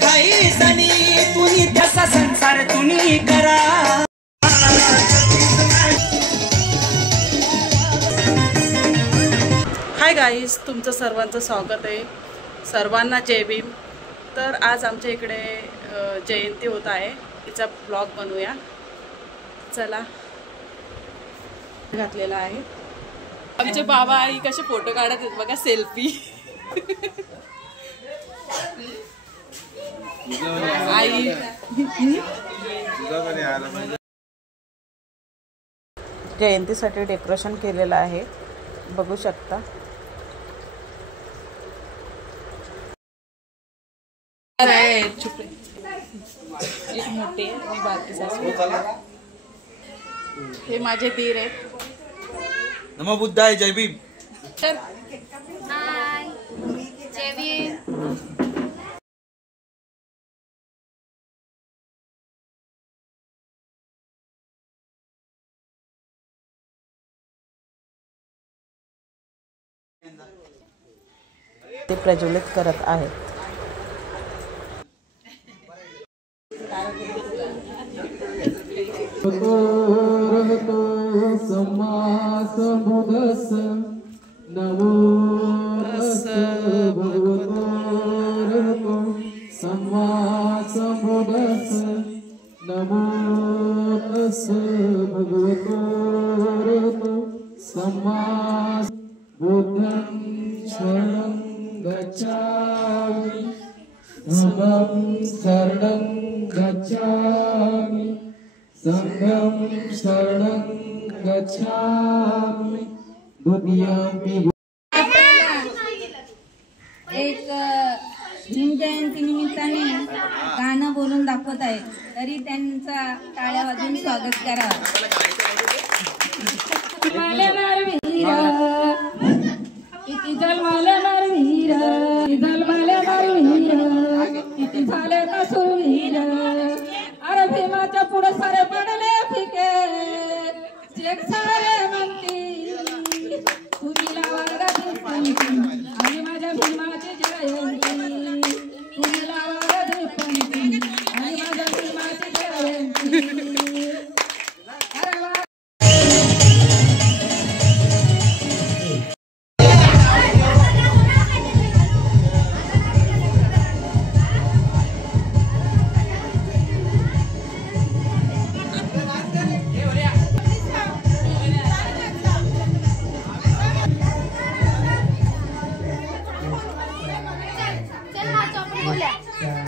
काही सणी तुम्ही त्याचा संसार तुम्ही करा। हाय गाईज, तुमचं सर्वांचं स्वागत आहे। सर्वांना जय भीम। तर आज आमच्या इकडे जयंती होत आहे, तिचा ब्लॉग बनवूया। चला, घातलेला आहे। आमचे बाबा आई कसे फोटो काढत आहेत बघा, सेल्फी। आई जयंतीसाठी डेकोरेशन केलेलं आहे, बघू शकता। एक मोठे आणि बाकी सासू, हे माझे दीर आहेत। नमो बुद्धाय, जय भीम। हाय, जय भीम। ते प्रज्वलित करत आहेत। नमो भगवतो सम्मा सम्बुद्धस्स नमो भगवतो सम्मा बुद्धं शरणं गच्छामि धम्मं शरणं गच्छामि संघं शरणं गच्छामि द्वितीयं एक भीम जयंती निमित्ताने गाणं बोलून दाखवत आहेत, तरी त्यांचा टाळ्या वाजवून स्वागत करा। किती जन्माले नरवीर, जन्माले नरवीर, किती झाले का सुरवीर। अरे भीमाच्या पुढे सारे पडले फिके, जग सारे म्हणतील तुम्ही लावा पंथी, आणि माझ्या भीमाची जयंती तुम्ही लावा पंथी, आणि माझ्या भीमाची जयंती। अरे वा,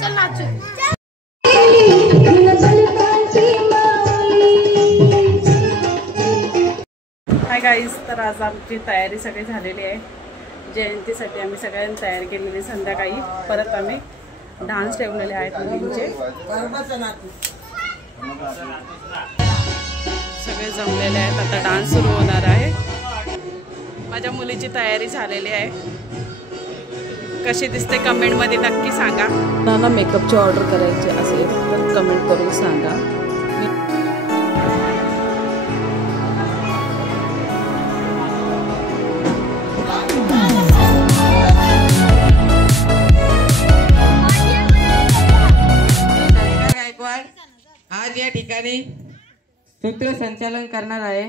चल नाचू। हाय गाईज, तर आज आमची तयारी सगळी झालेली आहे। जयंतीसाठी आम्ही सगळ्यांनी तयारी केलेली। संध्याकाळी परत आम्ही डान्स ठेवलेले आहेत मुलींचे। सगळे जमलेले आहेत, आता डान्स सुरू होणार आहे। माझ्या मुलीची तयारी झालेली आहे। कशी दिसते कमेंटमध्ये नक्की सांगा। ना मेकअपची ऑर्डर करायची असेल तर कमेंट करून सांगा। आज या ठिकाणी सूत्रसंचालन करणार आहे।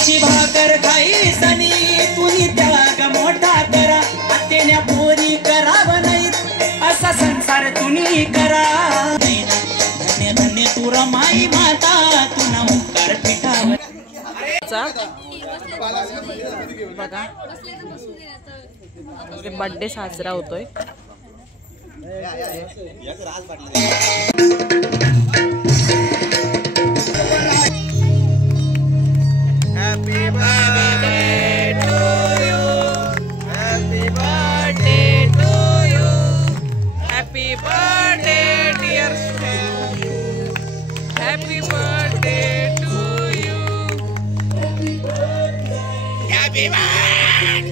बाजरीची भाकर खाई सनी तुनी त्याला ग मोठा करा आत्याने पोरी कराव नाहीत असा संसार तुनी करा धन्य धन्य तू रमाई माता तुना ओंकार पिठावर बघा बर्थडे साजरा होतोय. Happy birthday to you. Happy birthday to you. Happy birthday dear Shelly. Happy birthday to you. Happy birthday. Happy birthday.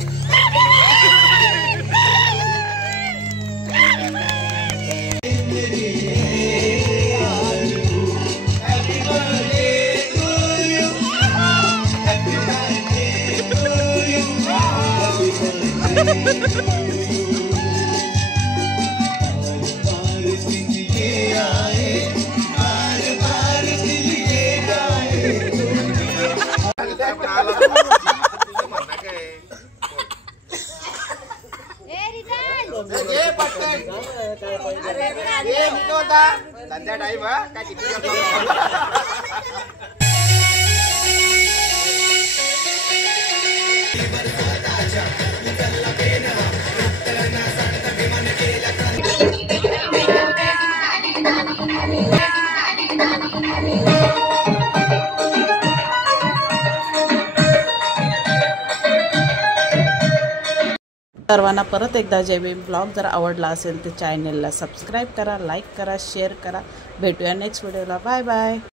सर्वांना परत एकदा जय भीम. ब्लॉग जर आवडला असेल तर चॅनलला सबस्क्राईब करा, लाईक करा, शेअर करा. भेटूया नेक्स्ट व्हिडिओला. Bye bye.